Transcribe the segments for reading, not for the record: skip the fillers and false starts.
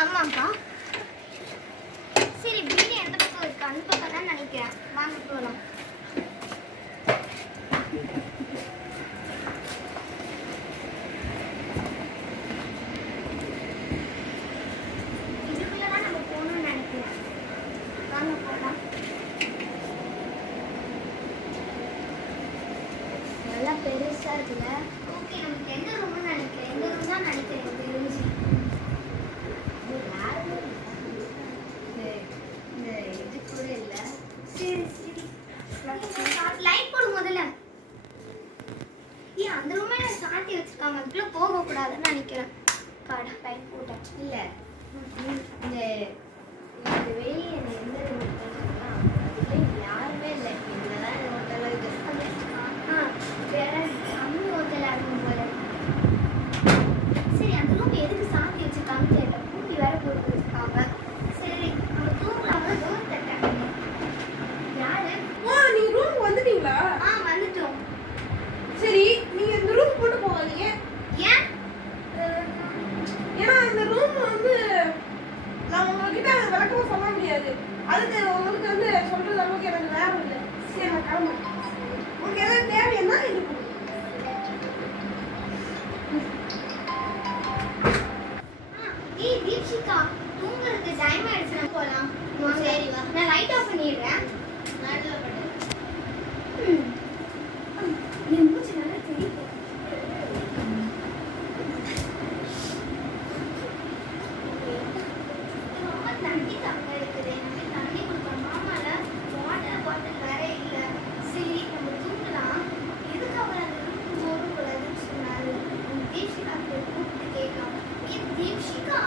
ஆமாப்பா. சரி வீடு எந்த பக்கம் இருக்கு? அந்த பக்கம் தான் நினைக்கிறேன். வாங்க போகலாம். இதுக்குள்ளதான் நம்ம போகணும்னு நினைக்கிறேன். வாங்க போகலாம். நல்லா பெருசா இருக்குல்ல? ஓகே, நமக்கு எந்த ரூம்னு நினைக்கிறேன். இந்த ரூம் தான் நினைக்கிறேன் தெரிஞ்சு. இது கூட இல்ல. சரி சரி, லைட் போடு முதல்ல. ஏன் அந்த ரூமே சாத்தி வச்சிருக்காங்க, அதுக்குள்ள போக கூடாதுன்னு நினைக்கிறேன். காடா லைட் போட்டாச்சு. இல்ல இந்த வெளியே எந்த ரூம் யாருமே இல்லை. இதுலதான் ஹோட்டல் இருக்கு. வேற அம்மி ஹோட்டலா இருக்கும் போல. சரி, அந்த ரூம் எதுக்கு சாத்தி வச்சிருக்காங்கன்னு தெரியல. பூட்டி வேற போட்டு வச்சிருக்காங்க. சரி நம்ம தூங்கலாம். டோர் தட்டாங்க. யாரு? நீங்க ரூம் வந்துட்டீங்களா? வந்துட்டோம். சரி, நீங்க இந்த ரூம் போட்டு போகாதீங்க. ஏன்? ஏன்னா இந்த ரூம் நான் உங்ககிட்ட விளக்கமா சொல்ல முடியாது. அதுக்கு உங்களுக்கு சொல்றது அளவுக்கு எனக்கு நேரம் இல்லை. சரி, நான் கிளம்புறேன். உங்களுக்கு எதாவது தேவைன்னா இருக்கும். தீப்ஷிகா, தூங்குறதுக்கு டைம் ஆயிடுச்சு. நான் போலாம். சரி வா, நான் லைட் ஆஃப் பண்ணிடுறேன். நடுவில் பண்ணு. என் மூச்சு நல்லா தெரியுது. ரொம்ப தண்ணி தங்க இருக்குது. எனக்கு தண்ணி கொடுக்கணும். மாமால வாட்டர் பாட்டில் வேற இல்லை. சரி நம்ம தூங்கலாம். எதுக்கு அவர் அந்த ரூம் போகக்கூடாதுன்னு சொன்னாரு? தீப்ஷிகா கூப்பிட்டு கேட்கலாம். தீப்ஷிகா,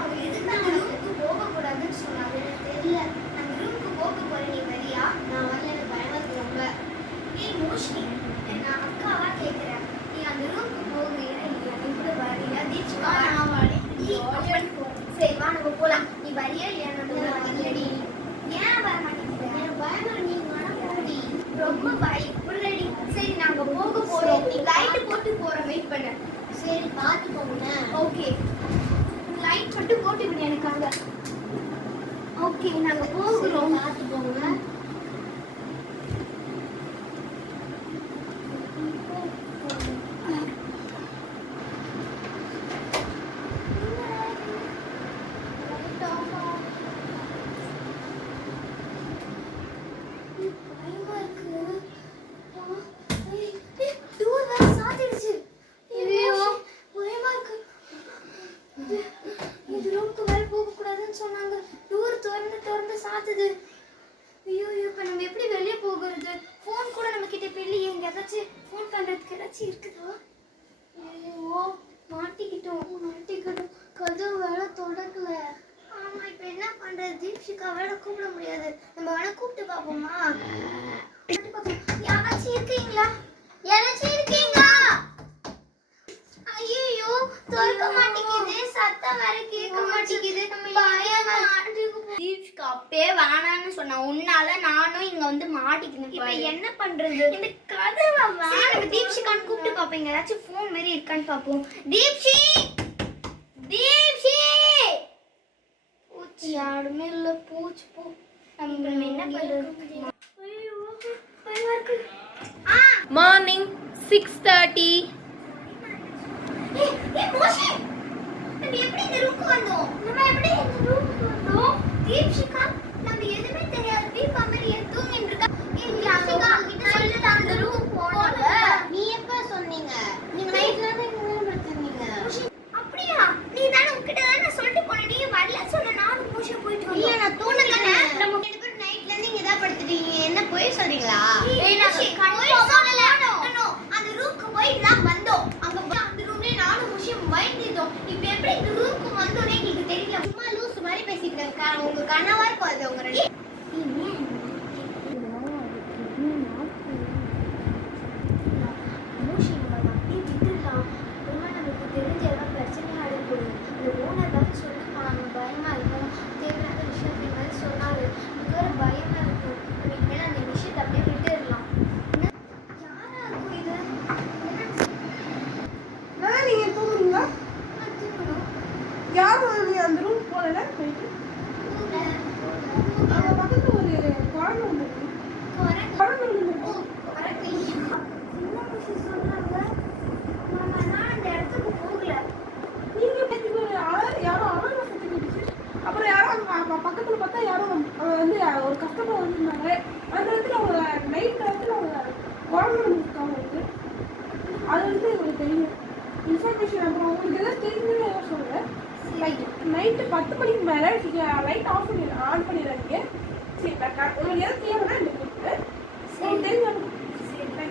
அவன் எதுக்கு அந்த ரூமுக்கு போகக்கூடாதுன்னு சொன்னாரு? எனக்கு தெரியல. அந்த ரூமுக்கு போக போற நீ வரியா? நான் வரல, எனக்கு பயமா இருக்கு ரொம்ப. மோஷினி, நான் அக்காவா கேட்கிறேன். நீ அந்த ரூமுக்கு போகிறியா இல்லையா? நீ கூட வரியா? தீப்ஷிகா, நான் வரேன். சரி வா, நம்ம போலாம். நீ வரியா இல்லையா? நான் வரலடி. ஏன் வர மாட்டேங்கிற? எனக்கு பயமா. நீ வரடி. ரொம்ப பயப்படுறடி. சரி, நாங்க போக போறோம். நீ லைட் போட்டு போறோம். வெயிட் பண்ண. சரி, பார்த்து போங்க. ஓகே, லைட் மட்டும் போட்டு விடு எனக்காக. ஓகே, நாங்க போகிறோம். பார்த்து போங்க. தீப்ஷிகா வேற கூப்பிட முடியாது. நம்ம வேணா கூப்பிட்டு பாப்போமா? யாராச்சும் இருக்கீங்களா? யாராச்சும் இருக்கீங்களா? ஐயோ, திறக்க மாட்டேங்குது. சத்தம் வேற கேட்க மாட்டேங்குது. தீப்ஷிகா அப்பே வேணான்னு சொன்னா. உன்னால நானும் இங்க வந்து மாட்டிக்கணும். இப்ப என்ன பண்றது? இந்த கதவை வேணாம். தீப்ஷிகான்னு கூப்பிட்டு பாப்போம். ஏதாச்சும் போன் மாதிரி இருக்கான்னு பாப்போம். தீப்ஷி, தீப்ஷி. யாருமே இல்ல. போச்சு போ. நம்ம என்ன பண்றது? மார்னிங் 6:30. மோஷி, நம்ம எப்படி இந்த ரூமுக்கு வந்தோம்? தீப்ஷிகா, நம்ம எதுவுமே தெரியாது. தீபா மாதிரி தூங்கிட்டு இருக்கா. தீப்ஷிகா கிட்ட சொல்லிட்டு அந்த ரூம் போனல. நீ எப்ப சொன்னீங்க? நீங்க நைட்ல தான் இங்க வந்தீங்க. அப்படியா? நீ தான உன்கிட்ட தான சொல்லிட்டு போன. நீ வரல சொன்ன. நானும் மோஷி போயிட்டு வந்தோம். இல்ல, நான் தூங்கல. நம்ம ரெண்டு பேரும் நைட்ல இருந்து இங்க தான் படுத்துட்டீங்க. என்ன போய் சொல்றீங்களா? ஏய், நான் போய் சொல்லல. அந்த ரூமுக்கு போய் தான் வந்தோம். அங்க அந்த ரூம்லயே நானும் மோஷியும் பயந்துட்டோம். இப்போ எப்படி இந்த ரூமுக்கு வந்தோனே உங்களுக்கு தெரியல. சும்மா லூஸ் மாதிரி பேசிட்டு இருக்க. உங்க கனவா இருக்கும் அது. உங்க ரெண்டு தெரியும். இன்ஃபர்மேஷன் அப்புறம் உங்களுக்கு எதாவது தெரிஞ்சுன்னு ஏதாவது சொல்லுங்கள். நைட்டு 10 மணிக்கு மேலே லைட் ஆன் பண்ணிடாதீங்க. சரி உங்களுக்கு எதாவது தேவைன்னா எனக்கு கொடுங்க. உங்களுக்கு தெரிஞ்ச சரி பை.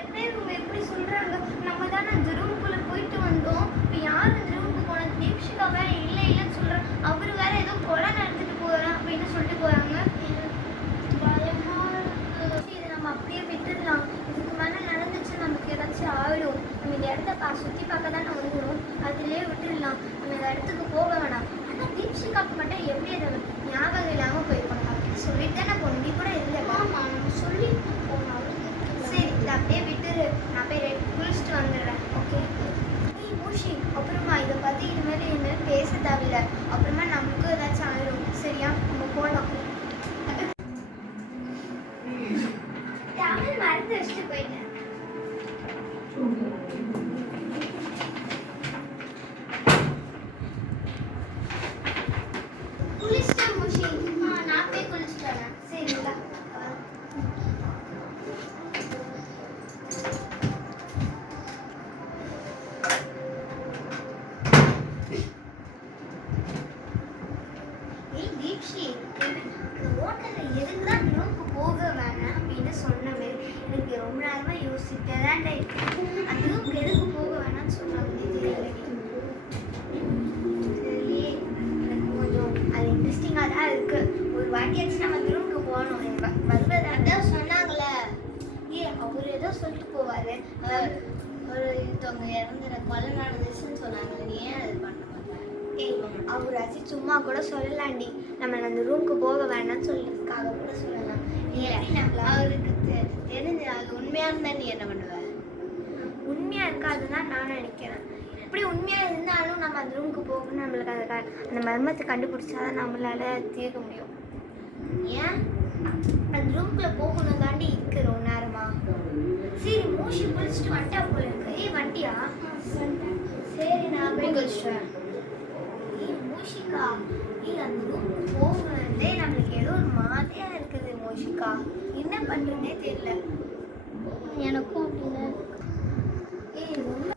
எப்படி இவங்க எப்படி சொல்றாங்க? நம்ம தானே அந்த ரூமுக்குள்ள போயிட்டு வந்தோம். இப்போ யார் அந்த ரூமுக்கு போனது? தீப்ஷிகா வேற இல்லை இல்லைன்னு சொல்றாங்க. அவர் வேற ஏதோ கொலை நடந்துட்டு போறேன் அப்படின்னு சொல்லிட்டு போறாங்க. பயமா இருக்கு. இதை நம்ம அப்படியே விட்டுடலாம். இதுக்கு மேலே நடந்துச்சு நமக்கு ஏதாச்சும் ஆயிடும். நம்ம இந்த இடத்த சுற்றி பார்க்க தானே வந்துடும். அதிலே விட்டுடலாம். நம்ம இந்த இடத்துக்கு போக வேணாம். ஆனால் தீப்ஷிகாவுக்கு மட்டும் எப்படி அதை ஞாபகம் இல்லாமல் போயிருக்கணும் அப்படின்னு சொல்லிட்டு தானே போகணும். நீ கூட இல்லை. ஆமாம் நம்ம சொல்லி போகணும். சரி இதை அப்படியே விட்டுரு. நான் போய் குளிச்சுட்டு வந்துடுறேன். ஓகே நீ மூஷி அப்புறமா இதை பற்றி இனிமேல் இனிமேல் பேச தேவையில்ல. அப்புறமா நமக்கும் ஏதாச்சும் ஆயிடும். சரியா நம்ம போகலாம். தமிழ் மறந்து வச்சுட்டு போயிட்டேன். குளிச்சுட்டேன் மூஷி. நான் போய் குளிச்சுட்டு வரேன். சரிங்களா? ஏய் தீப்ஷி, இந்த ஹோட்டலில் எதுக்கு தான் ரூமுக்கு போக வேணாம் அப்படின்னு சொன்னவே எனக்கு ரொம்ப நேரமாக யோசிச்சுட்டே தான் இருக்கேன். அந்த ரூமுக்கு எதுக்கு போக வேணாம்னு சொன்னாங்களே தெரியல. சரி எனக்கு கொஞ்சம் அது இன்ட்ரெஸ்டிங்காக தான் இருக்குது. ஒரு வாட்டியாச்சும் நம்ம அந்த ரூமுக்கு போகணும். வருவதான் சொன்னாங்களே. அவர் ஏதோ சொல்லிட்டு போவார். ஒருத்தவங்க இறந்து கொலை நடந்துச்சுன்னு சொன்னாங்களே. நீ ஏன் அது பண்ண மாட்டேன்? ஏய் அவராச்சும் சும்மா கூட சொல்லலாண்டி. நம்ம அந்த ரூமுக்கு போக வேணாம்னு சொல்லியிருக்காக கூட சொல்லலாம். இல்லை அவருக்கு தெரிஞ்சு அது உண்மையாக இருந்தால் நீ என்ன பண்ணுவ? உண்மையாக இருக்காதுதான் நான் நினைக்கிறேன். இப்படி உண்மையாக இருந்தாலும் நம்ம அந்த ரூமுக்கு போகணும். நம்மளுக்கு அந்த மர்மத்தை கண்டுபிடிச்சாதான் நம்மளால தீர்க்க முடியும். ஏன் அந்த ரூமுக்குள்ளே போகணும் தாண்டி இருக்கு ரொம்ப நேரமா. சரி மூஷி குளிச்சுட்டு வந்துட்டா போல இருக்கு. ஏய் வண்டியா? சரி நான் போய் குளிச்சுட்டேன். ஏய் மூஷிகா, ஏய் அந்த ரூமுக்கு போகணுன்னே நம்மளுக்கு ஏதோ ஒரு மாதிரியா இருக்குது மூஷிகா. என்ன பண்ணுறதுனே தெரியல. எனக்கும் அப்படின்னு ஏய் ரொம்ப